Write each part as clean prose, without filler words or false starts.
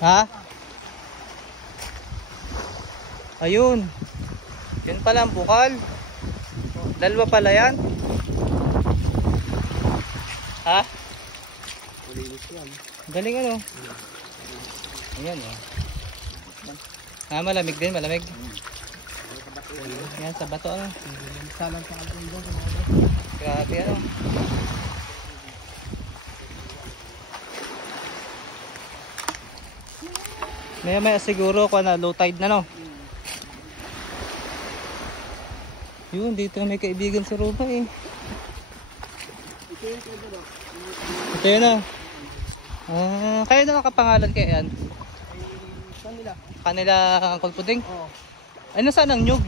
Ha? Ayun. Yan pala ang bukal. Dalawa pala yan. Ha? Galing ano? Ayan o. Ah, malamig din, malamig. Yan, sa bato ano. Grabe ano. Maya siguro kung na low tide na no. Yun, dito may kaibigan si Ruba eh. Ito yun o. Kaya na nakapangalan kayo yan? Kanila Uncle Puding? Oo. Ay, nasaan ang nyug?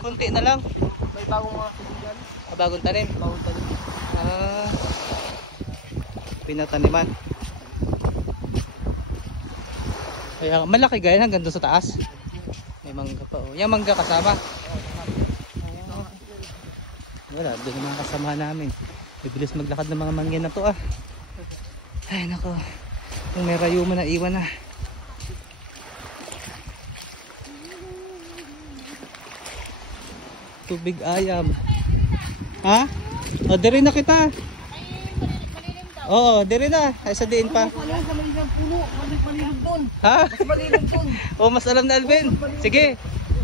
Kunti na lang. May bagong mga kaibigan. Bagong tanim? Bagong tanim. Pinataniman. Kaya malaki gaya hanggang doon sa taas. May mangga pa oh. Yung mangga kasama. Wala, doon yung mga kasama namin. Bibilis maglakad ng mga mangyan na to ah. Ay nako. Kung may rayo mo na iwan na. Tubig ayam. Ha? O, diri na kita. Oo, diri na. Ay sa diin pa. Ha? O, mas alam na Alvin. Sige.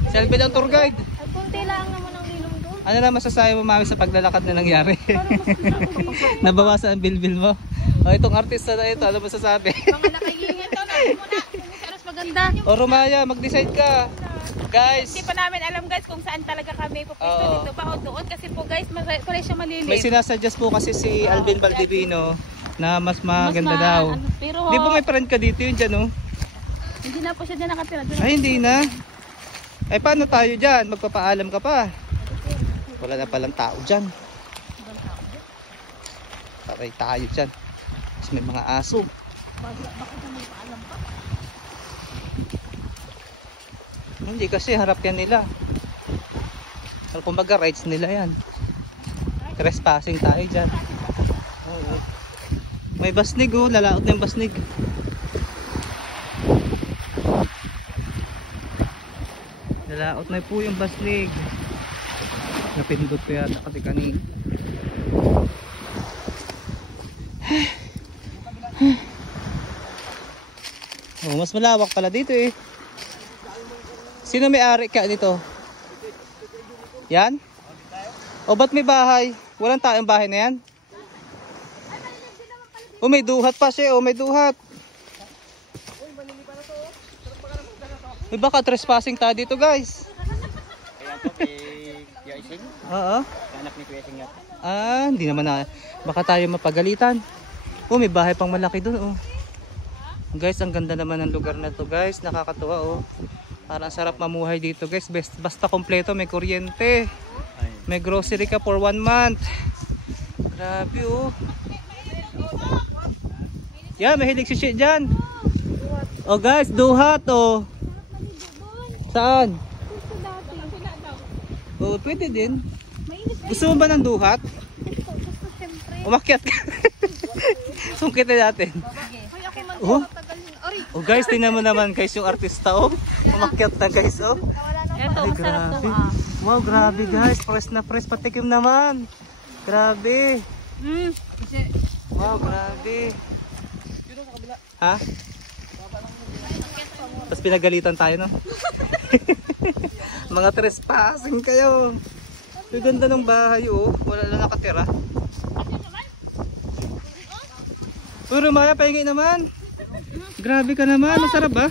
Si Alvin ang tour guide. Kunti lang naman ang lilong doon. Ano na masasabi mo mami sa paglalakad na nangyari? Nabawasan ang bilbil mo. O, itong artista na ito, ano masasabi? Mga nakaiingin to, natin muna. Kung mas maganda. O, Romaya, mag-decide ka. Guys. Hindi pa namin alam guys kung saan talaga kami pupunta dito ba o doon. Kasi po guys, pala siya malilim. May sinasuggest po kasi si Alvin Valdivino na mas maganda daw. Pero Di ba may friend ka dito yun dyan, oh? hindi na po siya dyan nakatira. Ay, hindi na. Ay, paano tayo dyan? Magpapaalam ka pa. Wala na palang tao dyan. Taray tayo dyan. Tapos may mga aso. Bakit na magpaalam pa? Hindi kasi harap yan nila. Kumbaga rights nila yan. Trespassing tayo dyan. Oo. May basnig oh, lalaot na yung basnig. Lalaot na po yung basnig. Napindot ko yata kasi kanina. Oh, mas malawak pala dito eh. Sino may-ari ka dito? Yan? O ba't may bahay? Walang taong bahay na yan? O may duhat pa siya, o may duhat. May baka trespassing tayo dito guys. Ayan po, kay Kuya Ising. Oo. Anak ni Kuya Ising yata. Ah, hindi naman na. Baka tayo mapagalitan. O may bahay pang malaki doon oh. Guys, ang ganda naman ng lugar na to guys. Nakakatuwa oh. Parang sarap mamuhay dito guys. Basta kompleto, may kuryente. May grocery ka for 1 month. Grabe oh. Yan, mahilig si shit dyan. Oh guys, duhat oh. Saan? Oh, pwede din. Gusto mo ba ng duhat? Umakyat ka. Sungkitin natin. Oh. Oh guys, tingnan mo naman guys yung artista oh. Umakyat na guys oh. Ito, Ay, masarap to grabe. Wow, grabe guys. Press na press. Patikim naman. Grabe. Wow, grabe. Ha? Tapos pinagalitan tayo no? Mga trespassing kayo. Ang ganda ng bahay oh. Wala na nakatira. Uy, Romaya, pahingi naman. Grabe ka naman. Masarap ba?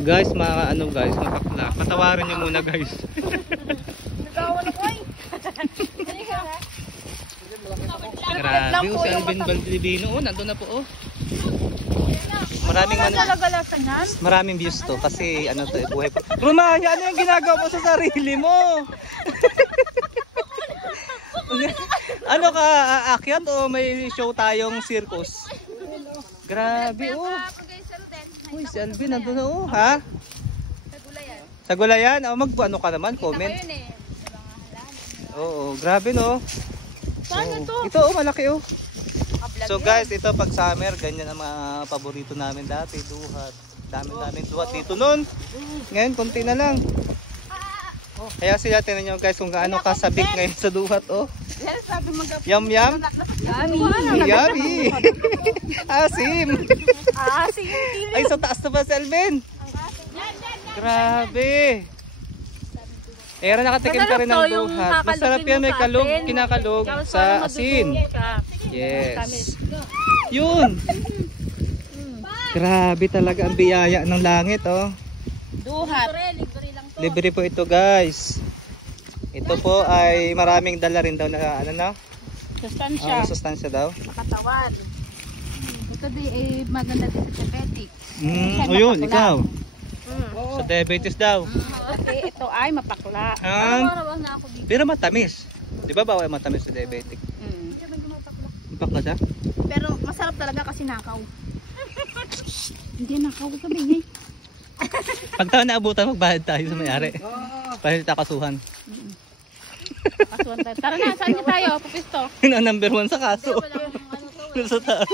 Guys, mga ano guys, makakla. Patawarin nyo muna guys. Grabe, si Alvin Valdivino. Oh, nandun na po oh. Maraming views to kasi ano to, buhay po. Romaya, ano yung ginagawa mo sa sarili mo? Ano ka, aakyat o may show tayong circus? Grabe oh. Uy, si Alvin nandun na oh, ha? Sa Gulayan? Oh, mag-ano ka naman, comment. Oo, grabe no. Saan to? Ito oh, malaki oh. So guys, ito pag summer, ganyan ang mga paborito namin dati, duhat. Dami duhat dito noon. Ngayon, konti na lang. Kaya sila, tinan nyo guys kung gaano kasabik ngayon sa duhat, oh. Yum yum. Yummy. Asim. Ay, sa taas na ba si Alvin? Grabe. Era nakatikim ka rin ng duhat. Masarap yan, may kalog, kinakalog sa asin. Yes. Yun. Grabe talaga ang biyaya ng langit, oh. Duhat. Libre po ito, guys. Ito po ay maraming dala rin daw na ano na? Sustansya. Sustansya daw. Katawan. Ito di ay maganda din sa diabetic. O yun, ikaw. Sa diabetes daw. Okay, ito ay mapakla. Pero matamis. Di ba bawal matamis sa diabetic? Mapakla siya? Pero masarap talaga kasi nakaw. Hindi nakaw kami. Pag taon naabutan, magbayad tayo sa may-ari. Para hindi takasuhan. Kasuhan tayo. Tara na, saan ka tayo? Pupisto. Yun ang number 1 sa kaso. Doon sa taas.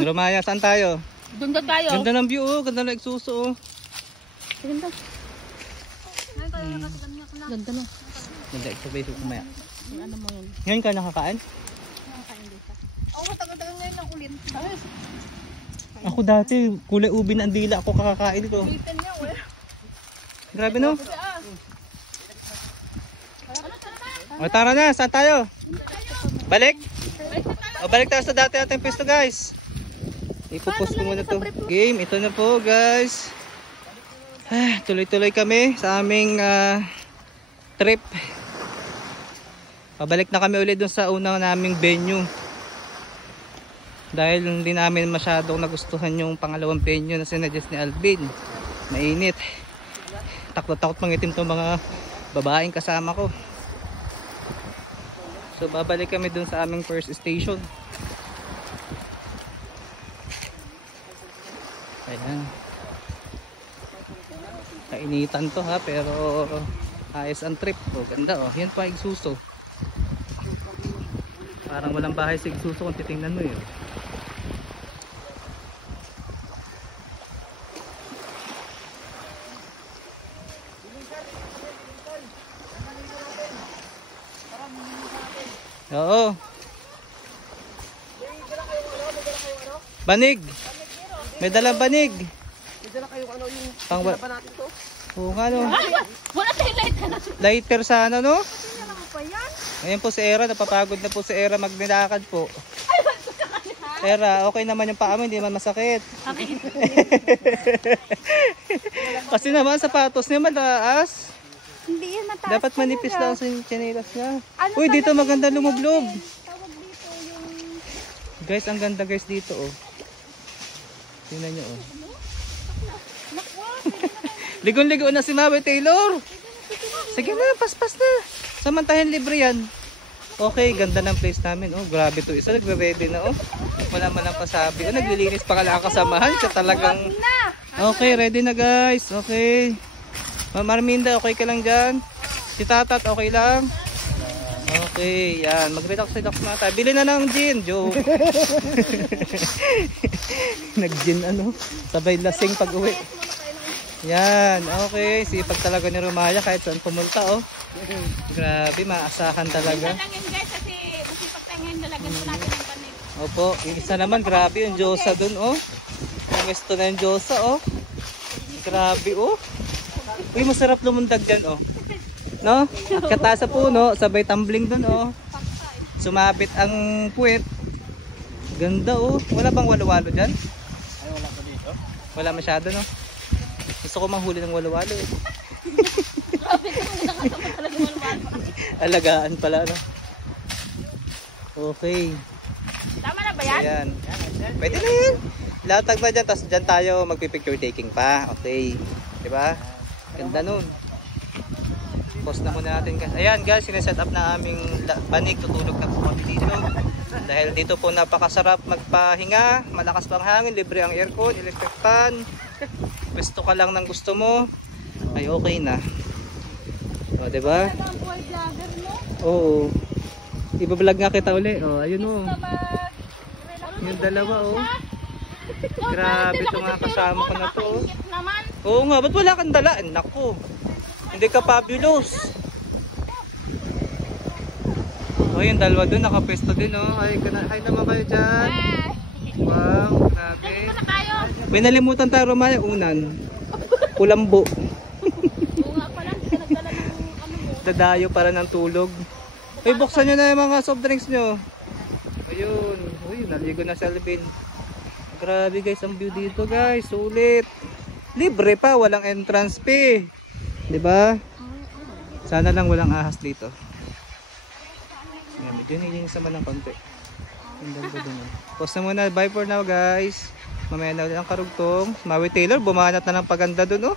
Romaya, saan tayo? Doon ka tayo. Ganda ng view, oh. Ganda ng exuso, oh. Ganda. Ganda na. Ganda, exercise ko kumaya. Ano mo yun? Ngayon ka nakakain? Ako matagal-tagal ngayon ng ulit. Ako dati, kulay ubi na ang dila ako kakakain ito. Grabe, no? O tara na, saan tayo? Balik? O balik tayo sa dati natin pwesto, guys. Ipopost ko muna to game. Ito na po, guys. Tuloy-tuloy kami sa aming trip. Pabalik na kami ulit dun sa unang naming venue. Dahil hindi namin masyadong nagustuhan yung pangalawang venue na sinuggest ni Alvin. Mainit. Takot-takot mangitim tong mga babaeng kasama ko. So babalik kami dun sa aming first station. Ayan. Kainitan to ha, pero ayos ang trip. O ganda, oh. Yan pa Igsuso. Parang walang bahay sa Igsuso kung titingnan mo yun. Oo. Banig. May dalang banig. May dala kayo ano yung Pang dala ba natin to? Oo nga, no. Wala tayong lighter na. Lighter sana, no? Ayan po si Era, napapagod na po si Era magnilakad po. Era, okay naman yung paa mo, hindi man masakit. Kasi naman sapatos niya mataas. Hindi yan mataas. Dapat manipis lang sa tsinelas niya. Ano Uy, dito talaga maganda yun? lumublob. Tawag dito yung... Guys, ang ganda guys dito, oh. Tingnan nyo, oh. Ligon-ligon na si Maui Taylor. Sige na, paspas na. Samantahan libre yan. Okay, ganda ng place namin. Oh, grabe to. Isa nagre-ready na, oh. Wala man lang pasabi. Oh, naglilinis pa kala kasamahan. Siya talagang... Okay, ready na guys. Okay. Ma'am Arminda, okay ka lang dyan? Si Tatat, okay lang? Okay, yan. Mag-relax-relax na tayo. Bili na ng gin, Joe. Nag-gin ano? Sabay lasing pag uwi. Yan, okay. Sipag talaga ni Romaya kahit saan pumunta, oh. Grabe, maasahan talaga. Lang yun guys kasi masipag tayo ngayon nalagan po natin ng panig. Opo, yung isa naman, grabe yung Diyosa dun, oh. Gusto na yung Diyosa, oh. Grabe, oh. Uy, masarap lumundag dyan, oh. No? Kataas sa puno, sabay tumbling dun, oh. Sumabit ang puwet. Ganda, oh. Wala bang walo-walo dyan? Ay, wala pa dito. Wala masyado, no? Gusto ko manghuli ng walo-walo, eh. Grabe ko muna kasama talaga malumalo. Alagaan pala, no? Okay. Tama na ba yan? Ayan. Pwede na yan. Latag na dyan, tapos dyan tayo magpipicture taking pa. Okay. Diba? Ganda nun. Post na muna natin guys. Ayan guys, sineset up na aming banig. Tutulog na po kami dito. Dahil dito po napakasarap magpahinga. Malakas pang hangin, libre ang aircon, electric fan. Pwesto ka lang ng gusto mo. Ay okay na. O diba? Oo. Ibablog nga kita uli. Oh, ayun oh. Yung dalawa oh. Grabe itong mga kasama ko na to oh. Naman. Oo nga, ba't wala kang dala? Naku, hindi ka fabulous. Oh, yung dalawa doon, nakapesto din oh. Hi naman kayo dyan. Wow, grabe. Ano tayo? Pinalimutan tayo Romaya, unan. Kulambo. Oo nga pala, hindi ka nagdala ng ano mo. Dadayo para ng tulog. Uy, buksan nyo na yung mga soft drinks nyo. Ayun. Uy, naligo na si Alvin. Grabe guys, ang view dito guys. Sulit. Libre pa, walang entrance fee. 'Di ba? Sana lang walang ahas dito. Yan, medyo nilinis naman ng konti. Ang ganda dun. Pause na muna. Bye for now guys. Mamaya na ulit ang karugtong. Maui Taylor, bumanat na ng paganda dun oh.